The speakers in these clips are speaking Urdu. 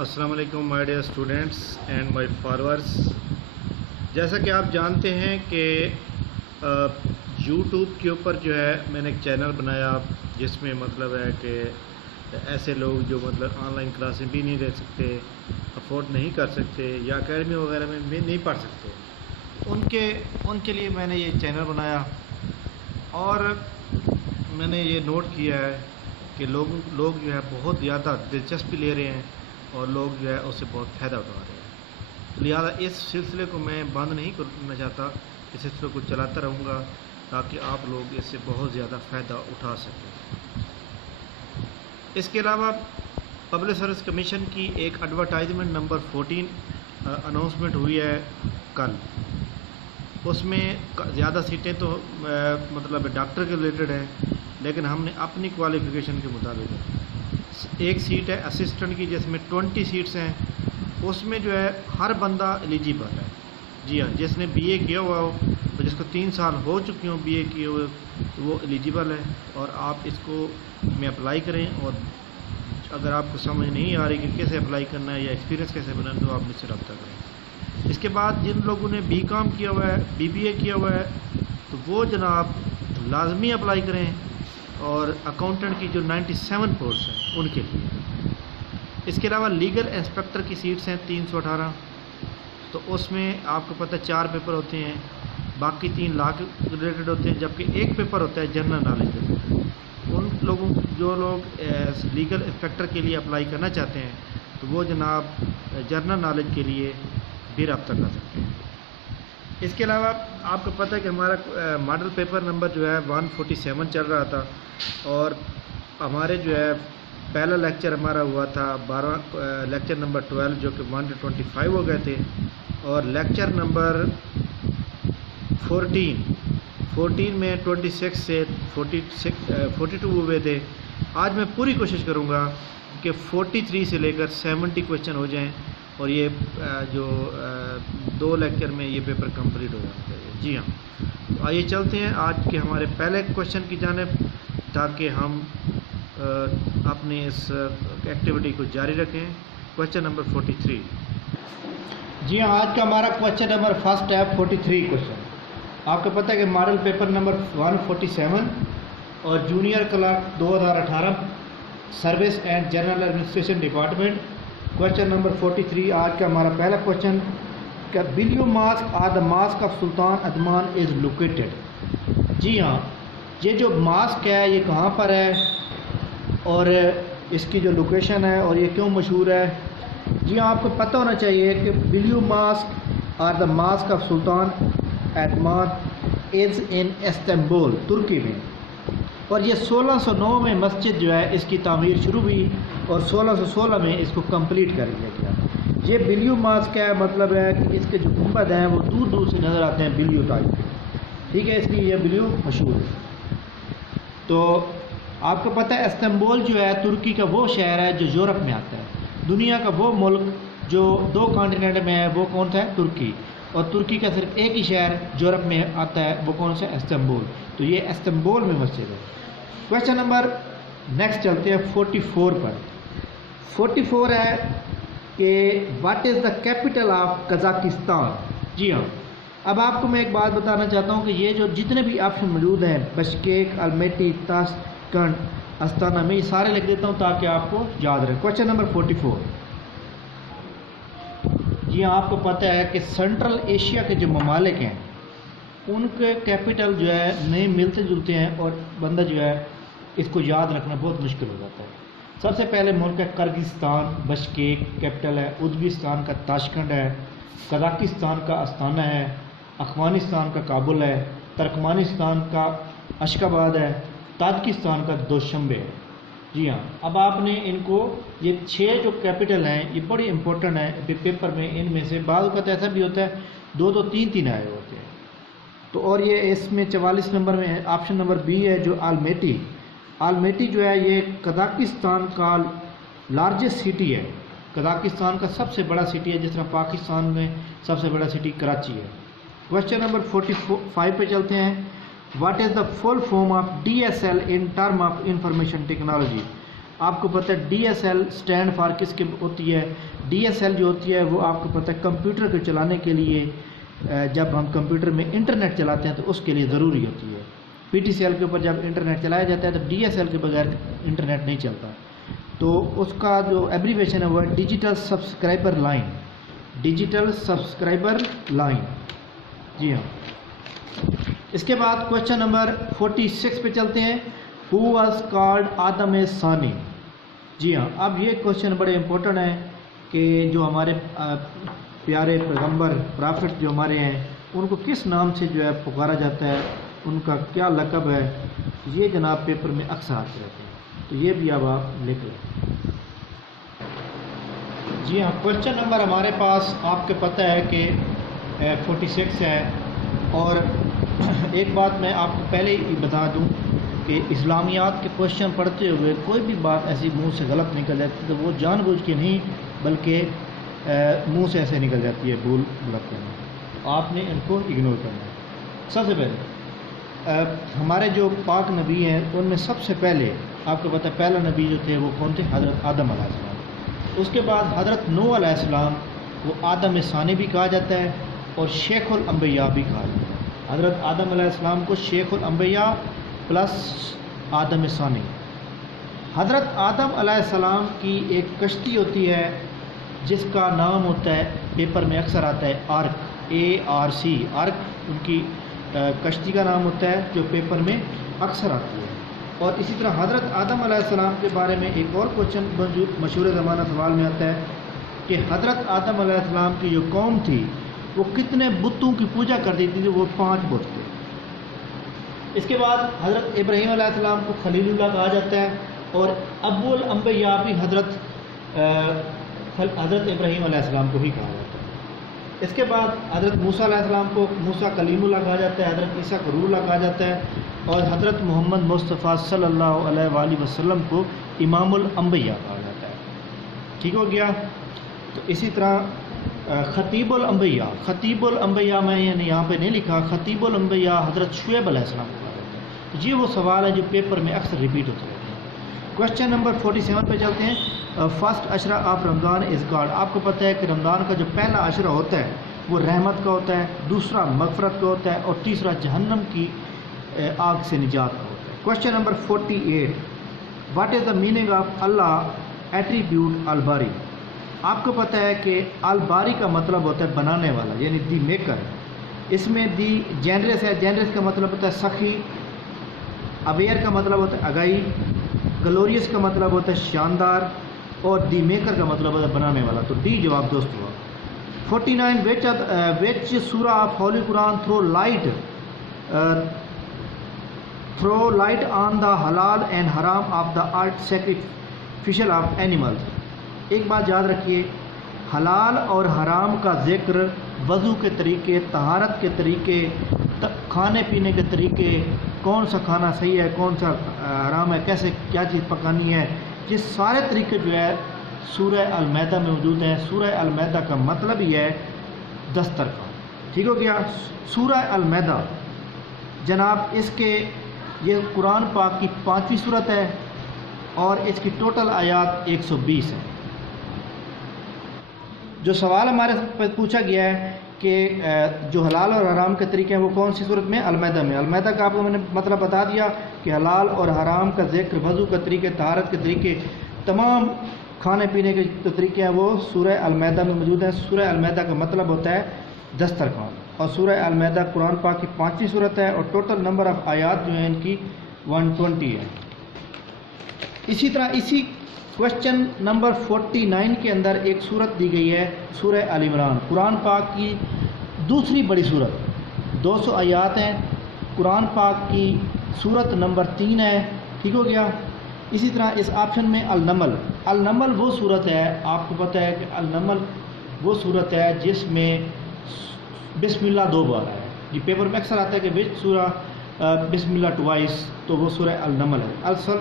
السلام علیکم my dear students and my followers. جیسا کہ آپ جانتے ہیں کہ یوٹیوب کے اوپر جو ہے میں نے ایک چینل بنایا جس میں مطلب ہے کہ ایسے لوگ جو مطلب آن لائن کلاسیں بھی نہیں لے سکتے، افورڈ نہیں کر سکتے یا اکیڈمی وغیرہ میں بھی نہیں پڑھ سکتے، ان کے لیے میں نے یہ چینل بنایا. اور میں نے یہ نوٹ کیا ہے کہ لوگ جو ہے بہت زیادہ دلچسپی لے رہے ہیں اور لوگ جو ہے اس سے بہت فائدہ اٹھا رہے ہیں. لہٰذا اس سلسلے کو میں بند نہیں کرنا چاہتا، اس سلسلے کو چلاتا رہوں گا تاکہ آپ لوگ اس سے بہت زیادہ فائدہ اٹھا سکیں. اس کے علاوہ پبلک سروس کمیشن کی ایک ایڈورٹائزمنٹ نمبر 14 اناؤنسمنٹ ہوئی ہے کل. اس میں زیادہ سیٹیں تو مطلب ڈاکٹر کے ریلیٹڈ ہیں، لیکن ہم نے اپنی کوالیفیکیشن کے مطابق ایک سیٹ ہے اسسٹنٹ کی جس میں 20 سیٹس ہیں. اس میں جو ہے ہر بندہ ایلیجیبل ہے. جی ہاں، جس نے بی اے کیا ہوا ہو اور جس کو 3 سال ہو چکے ہوں بی اے کیے ہوئے وہ ایلیجیبل ہے. اور آپ اس کو میں اپلائی کریں، اور اگر آپ کو سمجھ نہیں آ رہی کہ کیسے اپلائی کرنا ہے یا ایکسپیرینس کیسے بنانا ہے تو آپ مجھ سے رابطہ کریں. اس کے بعد جن لوگوں نے بی کام کیا ہوا ہے، بی بی اے کیا ہوا ہے، تو وہ جناب لازمی اپلائی کریں. اور اکاؤنٹنٹ کی جو 97 پوسٹ ہیں ان کے لیے. اس کے علاوہ لیگل انسپیکٹر کی سیٹس ہیں 318. تو اس میں آپ کو پتہ 4 پیپر ہوتے ہیں، باقی 3 لا کے ریلیٹڈ ہوتے ہیں، جبکہ ایک پیپر ہوتا ہے جنرل نالج کے. ان لوگوں جو لوگ لیگل انسپیکٹر کے لیے اپلائی کرنا چاہتے ہیں تو وہ جناب جنرل نالج کے لیے بھی رابطہ کر سکتے ہیں. اس کے علاوہ آپ کو پتہ ہے کہ ہمارا ماڈل پیپر نمبر جو ہے 147 چل رہا تھا، اور ہمارے جو ہے پہلا لیکچر ہمارا ہوا تھا 12 لیکچر نمبر 12 جو کہ 125 ہو گئے تھے، اور لیکچر نمبر 14 میں 26 سے 42 ہوئے تھے. آج میں پوری کوشش کروں گا کہ 43 سے لے کر 70 کوشچن ہو جائیں، اور یہ جو 2 لیکچر میں یہ پیپر کمپلیٹ ہو جانا چاہیے. جی ہاں، آئیے چلتے ہیں آج کے ہمارے پہلے کوشچن کی جانب تاکہ ہم اپنی اس ایکٹیویٹی کو جاری رکھیں. Question number 43. جی ہاں، آج کا ہمارا کوشچن نمبر فرسٹ ہے 43 کوشچن. آپ کو پتہ ہے کہ ماڈل پیپر نمبر 147 اور junior clerk 2018 service and general administration department. Question number 43 آج کا ہمارا پہلا کوشچن کہ blue mosque are the mosque of Sultan Osman is located. جی ہاں، یہ جو ماسک ہے یہ کہاں پر ہے اور اس کی جو لوکیشن ہے اور یہ کیوں مشہور ہے. جی ہاں، آپ کو پتہ ہونا چاہیے کہ blue mosque are the mosque of Sultan Osman is in Istanbul Turkey میں. اور یہ 1609 میں مسجد جو ہے اس کی تعمیر شروع ہوئی اور 1616 میں اس کو کمپلیٹ کر دیا گیا. یہ بلیو ماسک ہے، مطلب ہے کہ اس کے جو گنبد ہیں وہ دور دور سے نظر آتے ہیں بلیو ٹائپ. ٹھیک ہے، اس لیے یہ بلیو مشہور ہے. تو آپ کو پتہ ہے استنبول جو ہے ترکی کا وہ شہر ہے جو یورپ میں آتا ہے. دنیا کا وہ ملک جو 2 کانٹیننٹ میں ہے وہ کون سا ہے؟ ترکی. اور ترکی کا صرف ایک ہی شہر یورپ میں آتا ہے، وہ کون سا؟ استنبول. تو یہ استنبول میں مسجد ہے. کویشچن نمبر نیکسٹ چلتے ہیں 44 پر. 44 ہے کہ what is the capital of Kazakhstan. جی ہاں، اب آپ کو میں ایک بات بتانا چاہتا ہوں کہ یہ جو جتنے بھی آپشن موجود ہیں بشکیک، المیٹی، تاشکنڈ، استانا، میں یہ سارے لکھ دیتا ہوں تاکہ آپ کو یاد رہے. Question number 44. جی ہاں، آپ کو پتہ ہے کہ سینٹرل ایشیا کے جو ممالک ہیں ان کے کیپٹل جو ہے نہیں ملتے جلتے ہیں، اور بندہ جو ہے اس کو یاد رکھنا بہت مشکل ہو جاتا ہے. سب سے پہلے ملک ہے کرغزستان، بشکیک کیپٹل ہے. ازبکستان کا تاشکنڈ ہے. قزاقستان کا استانہ ہے. افغانستان کا کابل ہے. ترکمانستان کا اشخاباد ہے. تاجکستان کا دوشنبے ہے. جی ہاں، اب آپ نے ان کو یہ 6 جو کیپٹل ہیں یہ بڑی امپورٹنٹ ہیں پیپر میں. ان میں سے بعض اوقات ایسا بھی ہوتا ہے 2 3 آئے ہوتے ہیں. تو اور یہ اس میں 44 نمبر میں آپشن نمبر بی ہے جو آلمیٹی جو ہے یہ قزاقستان کا لارجسٹ سٹی ہے. قزاقستان کا سب سے بڑا سٹی ہے، جس طرح پاکستان میں سب سے بڑا سٹی کراچی ہے. کویشچن نمبر 45 پہ چلتے ہیں. What is the full form of DSL in term of information technology. آپ کو پتہ ہے DSL اسٹینڈ فار کس کی ہوتی ہے؟ DSL جو ہوتی ہے وہ آپ کو پتہ ہے کمپیوٹر کو چلانے کے لیے، جب ہم کمپیوٹر میں انٹرنیٹ چلاتے ہیں تو اس کے لیے ضروری ہوتی ہے۔ PTCL کے اوپر جب انٹرنیٹ چلایا جاتا ہے تو DSL کے بغیر انٹرنیٹ نہیں چلتا، تو اس کا جو ایبریویشن ہے وہ ہے digital subscriber line, digital subscriber line. جی ہاں، اس کے بعد کوشچن نمبر 46 پہ چلتے ہیں، ہو واز کالڈ آدم ثانی۔ جی ہاں، اب یہ کوشچن بڑے امپورٹنٹ ہیں کہ جو ہمارے پیارے پیغمبر پرافٹ جو ہمارے ہیں ان کو کس نام سے جو ہے پکارا جاتا ہے، ان کا کیا لقب ہے، یہ جناب پیپر میں اکثر آتے رہتے ہیں، تو یہ بھی اب آپ لکھ لیں۔ جی ہاں، کوشچن نمبر ہمارے پاس آپ کو پتہ ہے کہ 46 ہے، اور ایک بات میں آپ کو پہلے ہی بتا دوں کہ اسلامیات کے کوشچن پڑھتے ہوئے کوئی بھی بات ایسی منہ سے غلط نکل جاتی ہے تو وہ جان بوجھ کے نہیں بلکہ منہ سے ایسے نکل جاتی ہے بھول بھلکتے ہیں، آپ نے ان کو اگنور کرنا ہے۔ سب سے پہلے ہمارے جو پاک نبی ہیں ان میں سب سے پہلے آپ کو پتہ ہے پہلا نبی جو تھے وہ کون تھے؟ حضرت آدم علیہ السلام۔ اس کے بعد حضرت نوح علیہ السلام، وہ آدم ثانی بھی کہا جاتا ہے اور شیخ الانبیاء بھی کہا جاتا ہے۔ حضرت آدم علیہ السلام کو شیخ الانبیاء پلس آدم ثانی۔ حضرت آدم علیہ السلام کی ایک کشتی ہوتی ہے جس کا نام ہوتا ہے، پیپر میں اکثر آتا ہے آرک، ARC، آرک ان کی کشتی کا نام ہوتا ہے جو پیپر میں اکثر آتی ہے۔ اور اسی طرح حضرت آدم علیہ السلام کے بارے میں ایک اور کوشچن مشہور زمانہ سوال میں آتا ہے کہ حضرت آدم علیہ السلام کی جو قوم تھی وہ کتنے بتوں کی پوجا کرتی تھی؟ وہ 5 بت تھے۔ اس کے بعد حضرت ابراہیم علیہ السلام کو خلیل اللہ کہا جاتا ہے، اور ابو الانبیاء بھی حضرت ابراہیم علیہ السلام کو ہی کہا جاتا ہے۔ اس کے بعد حضرت موسیٰ علیہ السلام کو موسیٰ کلیم اللہ کہا جاتا ہے، حضرت عیسیٰ کو روح اللہ کہا جاتا ہے، اور حضرت محمد مصطفیٰ صلی اللہ علیہ وآلہ وسلم کو امام الانبیاء کہا جاتا ہے۔ ٹھیک ہو گیا؟ تو اسی طرح خطیب الانبیاء میں یہاں پہ نہیں لکھا، خطیب الانبیاء حضرت شعیب علیہ السلام کو کہا جاتا ہے۔ تو یہ وہ سوال ہے جو پیپر میں اکثر ریپیٹ ہوتے رہتے ہیں۔ کوشچن نمبر 47 پہ چلتے ہیں، فرسٹ عشرہ آف رمضان از گاڈ۔ آپ کو پتہ ہے کہ رمضان کا جو پہلا عشرہ ہوتا ہے وہ رحمت کا ہوتا ہے، دوسرا مغفرت کا ہوتا ہے، اور تیسرا جہنم کی آگ سے نجات کا ہوتا ہے۔ Question number 48، what is the meaning of Allah attribute الباری؟ آپ کو پتہ ہے کہ الباری کا مطلب ہوتا ہے بنانے والا، یعنی دی میکر۔ اس میں دی جینرس ہے، جینرس کا مطلب ہوتا ہے سخی، اویئر کا مطلب ہوتا ہے اگائی، گلوریس کا مطلب ہوتا ہے شاندار، اور دی میکر کا مطلب ہوتا ہے بنانے والا۔ تو ڈی جواب دوست ہوا۔ 49 وچ سورہ of holy Quran through light on the حلال اینڈ حرام of the art sacrificial of animals. ایک بات یاد رکھیے، حلال اور حرام کا ذکر، وضو کے طریقے، طہارت کے طریقے، کھانے پینے کے طریقے، کون سا کھانا صحیح ہے کون سا حرام ہے، کیسے کیا چیز پکانی ہے، یہ سارے طریقے جو ہے سورہ المائدہ میں موجود ہیں۔ سورہ المائدہ کا مطلب ہی ہے دسترخوان۔ ٹھیک ہو گیا؟ سورہ المائدہ جناب اس کے یہ قرآن پاک کی 5ویں سورت ہے اور اس کی ٹوٹل آیات 120 ہیں۔ جو سوال ہمارے سے پوچھا گیا ہے کہ جو حلال اور حرام کے طریقے ہیں وہ کون سی صورت میں؟ المائدہ میں۔ المائدہ کا آپ کو میں نے مطلب بتا دیا کہ حلال اور حرام کا ذکر، وضو کے طریقے، طہارت کے طریقے، تمام کھانے پینے کے جو طریقے ہیں وہ سورہ المائدہ میں موجود ہیں۔ سورہ المائدہ کا مطلب ہوتا ہے دسترخوان، اور سورہ المائدہ قرآن پاک کی 5ویں صورت ہے، اور ٹوٹل نمبر آف آیات جو ہیں ان کی 120 ہے۔ اسی طرح اسی کوشچن نمبر 49 کے اندر ایک صورت دی گئی ہے، سورہ آل عمران، قرآن پاک کی دوسری بڑی صورت، 200 آیات ہیں، قرآن پاک کی صورت نمبر 3 ہے۔ ٹھیک ہو گیا؟ اسی طرح اس آپشن میں النمل، النمل وہ صورت ہے، آپ کو پتہ ہے کہ النمل وہ صورت ہے جس میں بسم اللہ 2 بار ہے۔ یہ پیپر میں اکثر آتا ہے کہ وچ سورہ بسم اللہ ٹوائس، تو وہ سورہ النمل ہے۔ اصل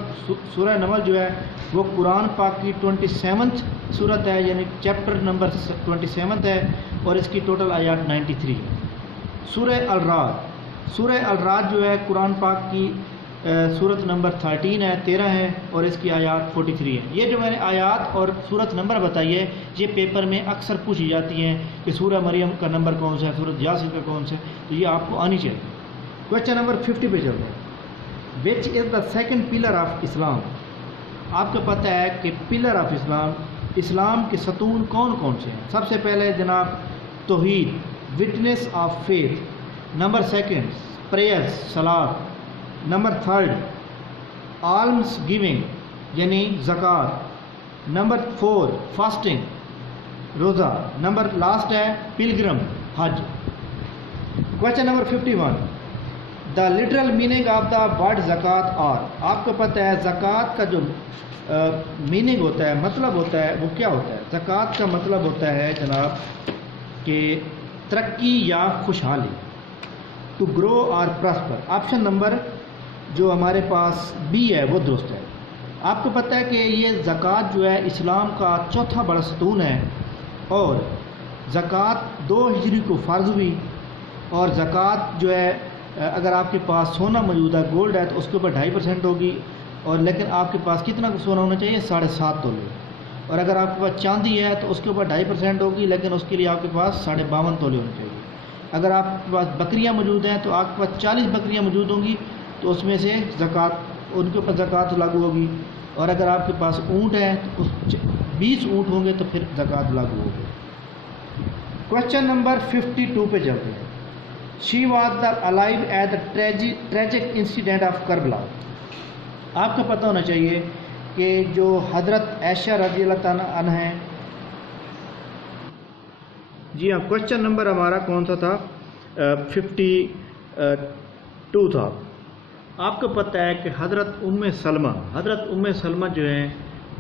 سورہ نمل جو ہے وہ قرآن پاک کی 27 صورت ہے، یعنی چیپٹر نمبر 27 ہے، اور اس کی ٹوٹل آیات 93 ہے۔ سورہ الرعد، سورہ الرعد جو ہے قرآن پاک کی صورت نمبر 13 ہے، 13 ہے اور اس کی آیات 43 ہے۔ یہ جو میں نے آیات اور صورت نمبر بتائی ہے یہ پیپر میں اکثر پوچھی جاتی ہیں کہ سورہ مریم کا نمبر کون سا ہے، سورت یاسین کا کون سا ہے، تو یہ آپ کو آنی چاہیے۔ کویشچن نمبر 50 پہ چلتے ہیں۔ وچ از دا سیکنڈ پلر آف اسلام؟ آپ کو پتہ ہے کہ پلر آف اسلام، اسلام کے ستون کون کون سے ہیں؟ سب سے پہلے جناب توحید، witness of faith. Number second prayers, صلاۃ۔ نمبر تھرڈ آلمس گیونگ یعنی زکوٰۃ۔ نمبر 4 فاسٹنگ، روزہ۔ نمبر لاسٹ ہے pilgrim, Hajj. Question number 51، the literal meaning of the word زکوٰۃ اور؟ آپ کو پتہ ہے زکوٰۃ کا جو میننگ ہوتا ہے، مطلب ہوتا ہے، وہ کیا ہوتا ہے؟ زکوٰۃ کا مطلب ہوتا ہے جناب کہ ترقی یا خوشحالی، ٹو گرو اور پراسپر۔ آپشن نمبر جو ہمارے پاس بی ہے وہ درست ہے۔ آپ کو پتہ ہے کہ یہ زکوٰۃ جو ہے اسلام کا چوتھا بڑا ستون ہے، اور زکوٰۃ 2 ہجری کو فرض ہوئی، اور زکوٰۃ جو ہے اگر آپ کے پاس سونا موجود ہے، گولڈ ہے، تو اس کے اوپر 2.5% ہوگی، اور لیکن آپ کے پاس کتنا سونا ہونا چاہیے؟ 7.5 تولے۔ اور اگر آپ کے پاس چاندی ہے تو اس کے اوپر 2.5% ہوگی، لیکن اس کے لیے آپ کے پاس 52.5 تولے ہونے چاہیے۔ اگر آپ کے پاس بکریاں موجود ہیں تو آپ کے پاس 40 بکریاں موجود ہوں گی، تو اس میں سے زکوٰۃ، ان کے اوپر زکوٰۃ لاگو ہوگی۔ اور اگر آپ کے پاس اونٹ ہے تو 20 اونٹ ہوں گے تو پھر زکوٰۃ لاگو ہوگی۔ کویشچن نمبر 52 پہ چلتے ہیں۔ She was the alive at the tragic incident of Karbala? آپ کو پتہ ہونا چاہیے کہ جو حضرت عائشہ رضی اللہ تعالیٰ عنہ ہیں، جی ہاں، کویشچن نمبر ہمارا کون سا تھا؟ 52 تھا۔ آپ کو پتہ ہے کہ حضرت ام سلمہ جو ہیں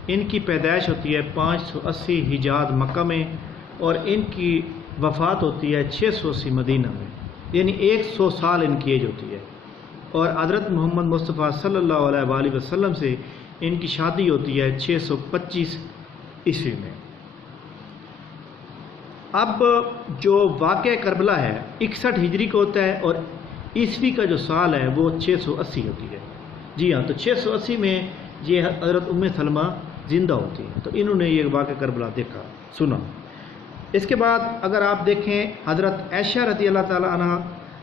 ان کی پیدائش ہوتی ہے 580 حجاز مکہ میں، اور ان کی وفات ہوتی ہے 680 مدینہ میں، یعنی 100 سال ان کی ایج ہوتی ہے۔ اور حضرت محمد مصطفیٰ صلی اللہ علیہ وآلہ وسلم سے ان کی شادی ہوتی ہے 625 عیسوی میں۔ اب جو واقعہ کربلا ہے 61 ہجری کو ہوتا ہے، اور عیسوی کا جو سال ہے وہ 680 ہوتی ہے۔ جی ہاں، تو 680 میں یہ حضرت ام سلمہ زندہ ہوتی ہیں، تو انہوں نے یہ واقعہ کربلا دیکھا، سنا۔ اس کے بعد اگر آپ دیکھیں حضرت عائشہ رضی اللہ تعالیٰ عنہ،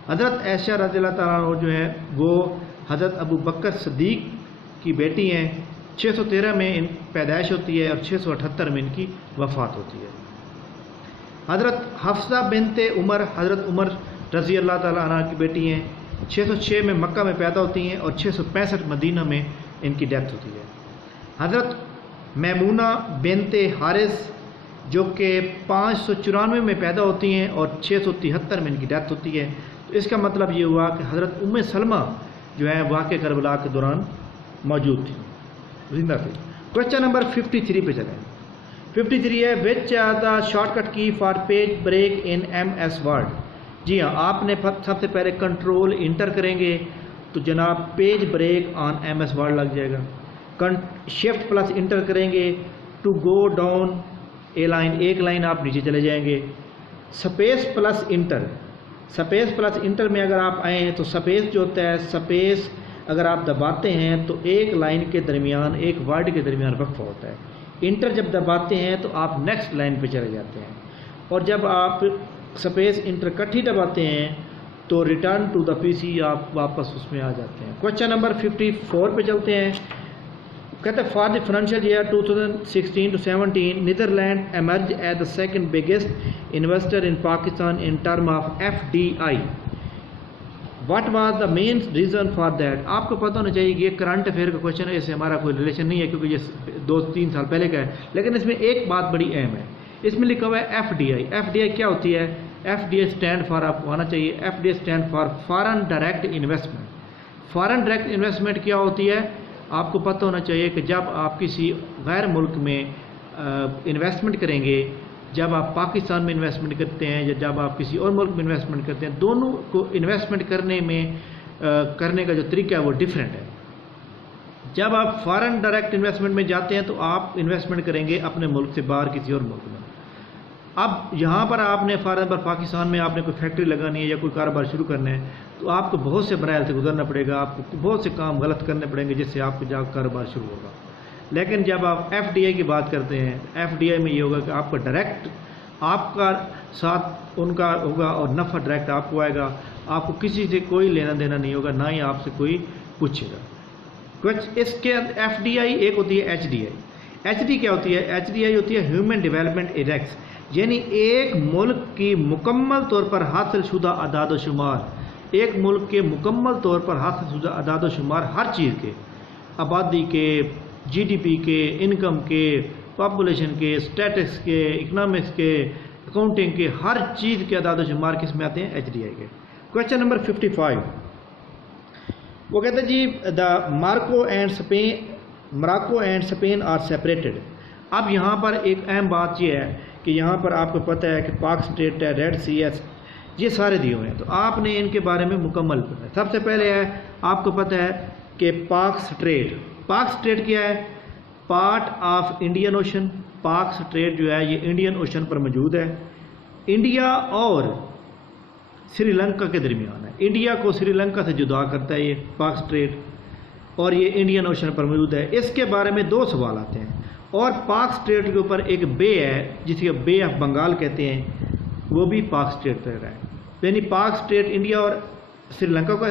حضرت عائشہ رضی اللہ تعالیٰ عنہ جو ہے وہ حضرت ابو بکر صدیق کی بیٹی ہیں۔ 613 میں ان پیدائش ہوتی ہے، اور 678 میں ان کی وفات ہوتی ہے۔ حضرت حفصہ بنت عمر، حضرت عمر رضی اللہ تعالیٰ عنہ کی بیٹی ہیں، 606 میں مکہ میں پیدا ہوتی ہیں، اور 665 مدینہ میں ان کی ڈیتھ ہوتی ہے۔ حضرت میمونہ بنت حارث جو کہ 594 میں پیدا ہوتی ہیں، اور 673 میں ان کی ڈیتھ ہوتی ہے۔ تو اس کا مطلب یہ ہوا کہ حضرت ام سلمہ جو ہے واقع کربلا کے دوران موجود تھی، زندہ تھی۔ کویشچن نمبر 53 پہ چلیں۔ 53 ہے which are the shortcut key for page break in M S word? جی ہاں، آپ نے سب سے پہلے کنٹرول انٹر کریں گے تو جناب page break on MS S ورڈ لگ جائے گا۔ شفٹ پلس انٹر کریں گے to go down a line, ایک لائن آپ نیچے چلے جائیں گے۔ سپیس پلس انٹر میں اگر آپ آئیں ہیں تو سپیس جو ہوتا ہے، سپیس اگر آپ دباتے ہیں تو ایک لائن کے درمیان، ایک ورڈ کے درمیان وقفہ ہوتا ہے۔ انٹر جب دباتے ہیں تو آپ نیکسٹ لائن پہ چلے جاتے ہیں، اور جب آپ سپیس انٹر کٹھی دباتے ہیں تو ریٹرن ٹو دا پی سی آپ واپس اس میں آ جاتے ہیں۔ کویشچن نمبر 54 پہ چلتے ہیں۔ کہتے ہیں for the financial year 2016 to 17 Netherland emerge as the second biggest investor in Pakistan in term of FDI۔ What was the main reason for that? آپ کو پتہ ہونا چاہیے کہ یہ کرنٹ افیئر کا کویشچن ہے، اس سے ہمارا کوئی ریلیشن نہیں ہے کیونکہ یہ 2-3 سال پہلے کا ہے، لیکن اس میں ایک بات بڑی اہم ہے۔ اس میں لکھا ہوا ہے FDI۔ FDI کیا ہوتی ہے؟ FDI اسٹینڈ فار، آپ کو آنا چاہیے، FDI stand for foreign direct investment. Foreign direct investment کیا ہوتی ہے؟ آپ کو پتہ ہونا چاہیے کہ جب آپ کسی غیر ملک میں انویسٹمنٹ کریں گے، جب آپ پاکستان میں انویسٹمنٹ کرتے ہیں یا جب آپ کسی اور ملک میں انویسٹمنٹ کرتے ہیں، دونوں کو انویسٹمنٹ کرنے کا جو طریقہ ہے وہ ڈیفرنٹ ہے۔ جب آپ فارن ڈائریکٹ انویسٹمنٹ میں جاتے ہیں تو آپ انویسٹمنٹ کریں گے اپنے ملک سے باہر کسی اور ملک میں۔ اب یہاں پر آپ نے فار ایگزامپل پاکستان میں آپ نے کوئی فیکٹری لگانی ہے یا کوئی کاروبار شروع کرنا ہے، تو آپ کو بہت سے مراحل سے گزرنا پڑے گا، آپ کو بہت سے کام غلط کرنے پڑیں گے جس سے آپ کو جا کاروبار شروع ہوگا۔ لیکن جب آپ ایف ڈی آئی کی بات کرتے ہیں، ایف ڈی آئی میں یہ ہوگا کہ آپ کا ڈائریکٹ آپ کا ساتھ ان کا ہوگا اور نفع ڈائریکٹ آپ کو آئے گا، آپ کو کسی سے کوئی لینا دینا نہیں ہوگا، نہ ہی آپ سے کوئی پوچھے گا۔ اس کے ایف ڈی آئی ایک ہوتی ہے H D I. H D کیا ہوتی ہے؟ ایچ ڈی آئی ہوتی ہے ہیومن ڈیولپمنٹ انڈیکس، یعنی ایک ملک کی مکمل طور پر حاصل شدہ اعداد و شمار، ایک ملک کے مکمل طور پر حاصل شدہ اعداد و شمار ہر چیز کے، آبادی کے، جی ڈی پی کے، انکم کے، پاپولیشن کے، اسٹیٹس کے، اکنامکس کے، اکاؤنٹنگ کے، ہر چیز کے اعداد و شمار کس میں آتے ہیں؟ ایچ ڈی آئی کے۔ کویشچن نمبر 55 وہ کہتے ہیں جی دا ماروکو اینڈ اسپین آر سیپریٹڈ۔ اب یہاں پر ایک اہم بات یہ ہے کہ یہاں پر آپ کو پتہ ہے کہ پاک اسٹریٹ ہے، ریڈ سی ہے، یہ سارے دیے ہوئے ہیں، تو آپ نے ان کے بارے میں مکمل پتہ ہے۔ سب سے پہلے ہے آپ کو پتہ ہے کہ پاک اسٹریٹ کیا ہے؟ Part of Indian ocean. پاک اسٹریٹ جو ہے یہ انڈین اوشن پر موجود ہے، انڈیا اور سری لنکا کے درمیان ہے، انڈیا کو سری لنکا سے جدا کرتا ہے یہ پاک اسٹریٹ، اور یہ انڈین اوشن پر موجود ہے۔ اس کے بارے میں دو سوال آتے ہیں، اور پاک اسٹریٹ کے اوپر ایک بے ہے جس کو بے آف بنگال کہتے ہیں، وہ بھی پاک اسٹریٹ پر ہے، یعنی پاک اسٹریٹ انڈیا اور سری لنکا کو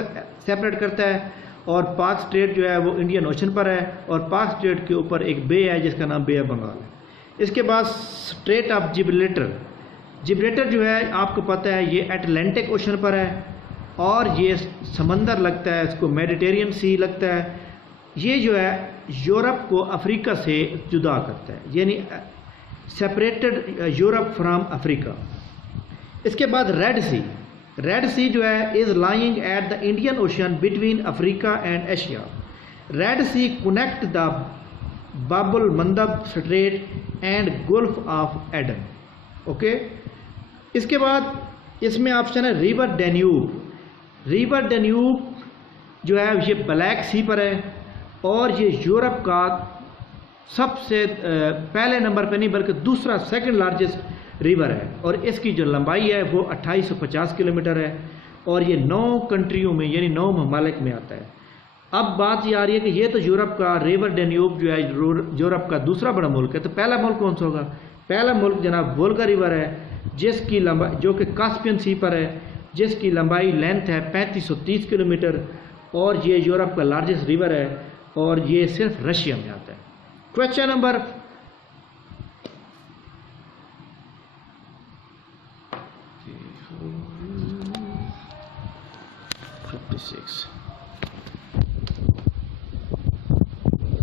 سیپریٹ کرتا ہے، اور پاک اسٹریٹ جو ہے وہ انڈین اوشن پر ہے، اور پاک اسٹریٹ کے اوپر ایک بے ہے جس کا نام بے آف بنگال ہے۔ اس کے بعد اسٹریٹ آف جبریٹر جو ہے آپ کو پتہ ہے یہ اٹلانٹک اوشن پر ہے، اور یہ سمندر لگتا ہے، اس کو میڈیٹرین سی لگتا ہے، یہ جو ہے یورپ کو افریقہ سے جدا کرتا ہے، یعنی سیپریٹڈ یورپ فرام افریقہ۔ اس کے بعد ریڈ سی جو ہے is lying at the Indian Ocean between Africa and Asia. Red Sea connect the Bab el Mandeb strait and Gulf of Aden. Okay, اس کے بعد اس میں آپشن ہے ریور ڈینیوب جو ہے یہ بلیک سی پر ہے، اور یہ یورپ کا سب سے پہلے نمبر پہ نہیں بلکہ دوسرا سیکنڈ لارجسٹ ریور ہے، اور اس کی جو لمبائی ہے وہ 2850 کلومیٹر ہے، اور یہ 9 کنٹریوں میں یعنی 9 ممالک میں آتا ہے۔ اب بات یہ آ رہی ہے کہ یہ تو یورپ کا ریور ڈینیوب جو ہے یورپ کا دوسرا بڑا ملک ہے، تو پہلا ملک کون سا ہوگا؟ پہلا ملک جناب وولگا ریور ہے، جس کی لمبائی جو کہ کاسپین سی پر ہے، جس کی لمبائی لینتھ ہے 3530 کلومیٹر، اور یہ یورپ کا لارجسٹ ریور ہے، اور یہ صرف رشیا میں آتا ہے۔ Question number 56